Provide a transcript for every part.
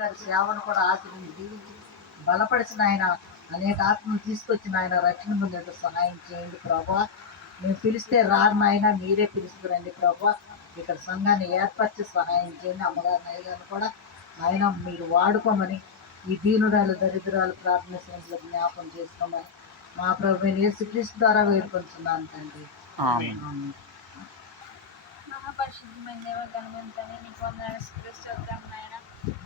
గారి సేవను కూడా ఆశీర్వదించి దీవించి బలపరిచిన ఆయన అనేక ఆత్మను తీసుకొచ్చిన ఆయన రక్షణ పొందేందుకు సహాయం చేయండి ప్రభా. మేము పిలిస్తే రారు నాయన, మీరే పిలుస్తురండి ప్రభా. ఇక్కడ సంఘాన్ని ఏర్పరిచి సహాయం చేయండి. అమ్మగారిని అయ్యగారిని కూడా ఆయన మీరు వాడుకోమని, ఈ దీనురాలు దరిద్రాలు ప్రార్థన జ్ఞాపం చేసుకోమని మా ప్రభువైన యేసుక్రీస్తు ద్వారా వేడుకొంటున్నాను తండ్రి. మహాపరిశుద్ధమైన దేవ ఘనవంతుని నీకు వందనాలు స్తోత్రం నాయన.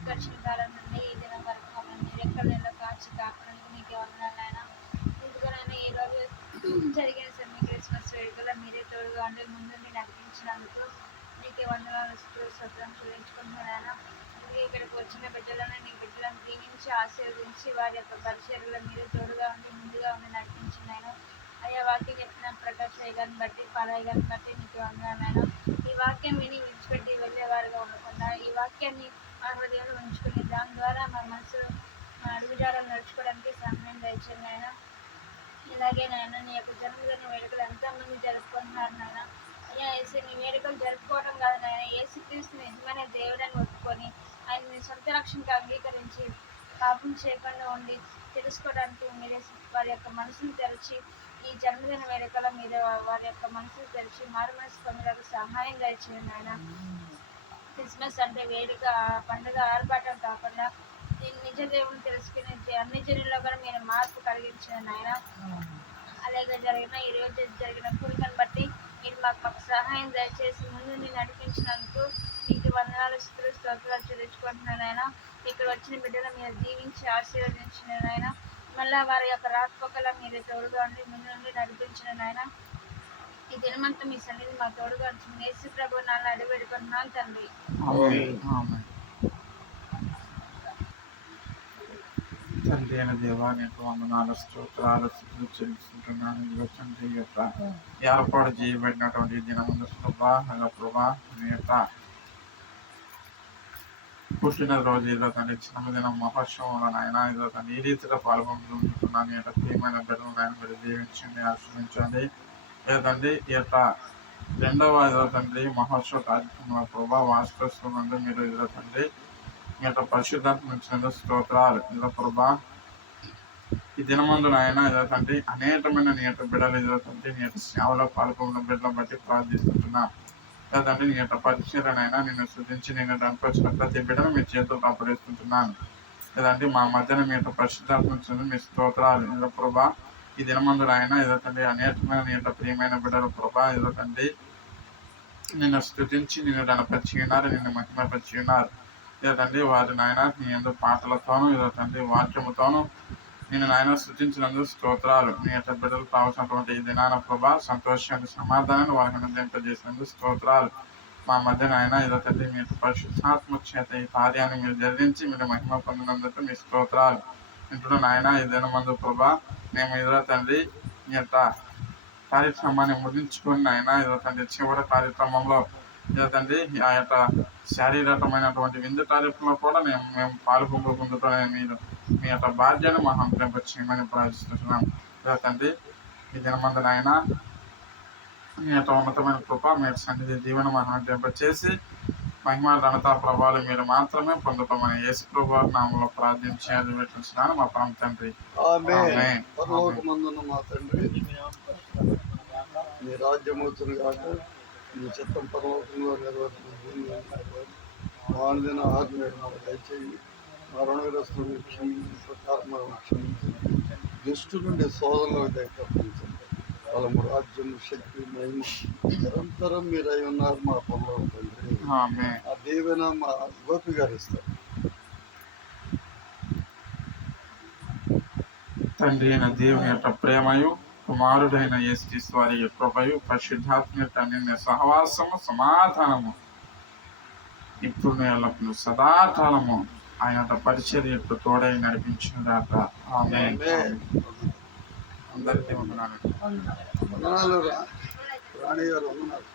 గడిచిన కాలం నుండి ఈ దినం వరకు మమ్మల్ని రెక్కల నెల కాచి కాపాడడానికి నీకే వందనాలు నాయన. ముందుగానైనా ఈ రోజు జరిగిన సెమీ క్రిస్మస్ వేడుకలో మీరే తోడుగా ఉండి ముందుండి నడిపించినందుకు నీకే వందనాలు స్తోత్రం చెల్లించుకుంటున్నాను నాయన. ఇక్కడికి వచ్చిన బిడ్డలను నీ బిడ్డలను దీవించి ఆశీర్వదించి వారి యొక్క పరిచర్యలో మీరే తోడుగా ఉండి ముందుగా ఉండి నడిపించిన ఆయన. అయ్యా వాక్యం చెప్పిన ప్రకాష్ గారిని బట్టి పాలయ్య గారిని బట్టి నీకు వందనాలు. ఈ వాక్యం విని విడిచిపెట్టి వెళ్ళేవారుగా ఉండకుండా ఈ వాక్యాన్ని మా హృదయంలో ఉంచుకుని దాని ద్వారా మా మనసులో మా అడుగుజాడలు నడుచుకోవడానికి సహాయం దయచేయండి ఆయన. ఇలాగే నాయన నీ యొక్క జన్మదిన వేడుకలు ఎంతోమంది జరుపుకుంటున్నారు నాయన. అయ్యా ఏసీ నీ వేడుకలు జరుపుకోవడం కాదు నాయన, యేసుక్రీస్తు నిజమైన దేవుడని ఒప్పుకొని ఆయన మీ సొంత రక్షణకు అంగీకరించి పాపం చేయకుండా ఉండి తెలుసుకోవడానికి మీరే వారి యొక్క మనసును తెరిచి ఈ జన్మదిన వేడుకలో మీరు వారి యొక్క మనసును తెరిచి మారు మనసు పొందడానికి సహాయం దయచేయండి ఆయన. క్రిస్మస్ అంటే వేడుక పండుగ ఆర్భాటం కాకుండా నిజ దేవుని తెలుసుకునే అన్ని జనుల్లో కూడా మీరు మార్పు కలిగించండి ఆయన. అలాగే ఈ రోజు జరిగిన కూడికను బట్టి మీరు మాకు సహాయం దయచేసి ముందు నడిపించినందుకు మీకు వందనాలు స్తోత్రాలు చెల్లించుకుంటున్నాను ఆయన. ఇక్కడ వచ్చిన బిడ్డలు మీరు దీవించి ఆశీర్వదించిన ఆయన. మళ్ళీ వారి యొక్క రాకపోకలా మీరు తోడుగా ఉండి ముందు నుండి నడిపించిన నాయన. ఈ దినమంతా మీ సన్నిధి మా తోడుగా ఉంటుంది. యేసు ప్రభు నాన్న అడిగిపెట్టుకుంటున్నాను తండ్రి. తండ్రి అయిన దేవా నీకు వందనాలు స్తోత్రాలు చెల్లిస్తుంటున్నాను. తండ్రి యొక్క ఏర్పాటు చేయబడినటువంటి దినముందు ప్రభా మీ యొక్క పుట్టినరోజు ఏదో తండ్రి జన్మదినం మహోత్సవంలో నాయన ఏదో తండ్రి ఈ రీతిగా పాల్గొంటున్నాను. ఈ యొక్క ప్రియమైన బిడ్డలు నాయన మీరు దీవించండి, ఆశ్రయించండి. ఏదండి ఈ యొక్క రెండవ ఏదో తండ్రి మహోత్సవ కార్యక్రమంలో ప్రభా వాస్తవంలో మీరు ఏదో తండ్రి మీ యొక్క పరిశుద్ధాత్మ ఇచ్చినందుకు స్తోత్రాలు. ఏదో ప్రభా ఈ దినమందు నాయన ఏదో తండ్రి అనేకమైన నీ యొక్క బిడ్డలు ఏదో తండ్రి నీ యొక్క సేవలో పాల్గొన్న బిడ్డలను బట్టి ప్రార్థిస్తున్నాం. లేదంటే నీ యొక్క పరిచయనైనా నిన్ను శుద్ధించి నేను దానికి వచ్చిన ప్రతి బిడ్డను మీ చేతులు కాపాడేస్తుంటున్నాను. లేదంటే మా మధ్యన మీ యొక్క పరిశుద్ధాత్మ మీ స్తోత్రాలు. ఏదో ప్రభా ఈ దినమందు ఆయన ఏదో తండ్రి అనేకమైన నీ యొక్క ప్రియమైన బిడ్డలు ప్రభా ఏదో తండ్రి నిన్ను స్తుతించి నిన్ను గణపరిచి ఉన్నారు, నిన్ను మహిమపరిచి ఉన్నారు. లేదండి వారి నాయన నీ ఎందుకు పాటలతోనూ ఏదో తండ్రి వాక్యముతోనూ నేను నాయన స్థుతించినందుకు స్తోత్రాలు. నీ యొక్క బిడ్డలు కావాల్సినటువంటి ఈ దినాన ప్రభా సంతోషాన్ని సమాధానాన్ని వారికి అందింపజేసినందుకు స్తోత్రాలు. మా మధ్య నాయన ఏదో తండ్రి మీ యొక్క పరిశుద్ధాత్మ చేత ఈ కార్యాన్ని మీరు జరిగించి మీరు మహిమ పొందినందుకు మీ స్తోత్రాలు. ఇంట్లో నాయన ఈ దినమందు ప్రభా మేము ఏదో తండ్రి ఈ యొక్క కార్యక్రమాన్ని ముగించుకొని నాయన ఏదో తండ్రి చివరి కార్యక్రమంలో ఏదో తండ్రి ఆ యొక్క శారీరకమైనటువంటి విందు కార్యక్రమంలో కూడా మేము పాల్గొందుతో మీరు మీ యొక్క బాధ్యతను మా హంపరింప చేయమని ప్రార్థిస్తున్నాం. తండ్రి ఈ దినమందు ఆయన మీ యొక్క ఉన్నతమైన కృప మీరు సన్నిధి దీవెన మా హంపరింప చేసి మహిమ ఘనతా ప్రభావాలు మీరు మాత్రమే పొందుతామని యేసు ప్రభు నామంలో ప్రార్థించి పెట్టిస్తున్నాను మా ప్రాంత తండ్రి. మా తండ్రి మీ రాజ్యమవుతుంది కాక మీ చిత్తం పరలోకంలో నెరవేరుతుంది. వాడిన ఆత్మీయ దయచేయండి. మరణగ్రస్తులు క్షమించి ప్రకారం క్షమించి దుష్టు నుండి శోధనలకు దయచేయండి. వాళ్ళము రాజ్యం శక్తి మహిమ నిరంతరం మీరు అయి ఉన్నారు మా పనులు తండ్రి. ఆ దీవెన మా గోపి గారు ఇస్తారు. తండ్రి అయిన దేవుని యొక్క ప్రేమయు కుమారుడైన యేసు వారి యొక్క కృపయు పరిశుద్ధాత్మ తండ్రి సహవాసము సమాధానము ఇప్పుడు ఎల్లప్పుడు సదాకాలము ఆయన పరిచర్యకు తోడై నడిపించిన దాకా ఆమేన్. అందరికీ వందనాలు. రాణి గారు ఉన్నారు.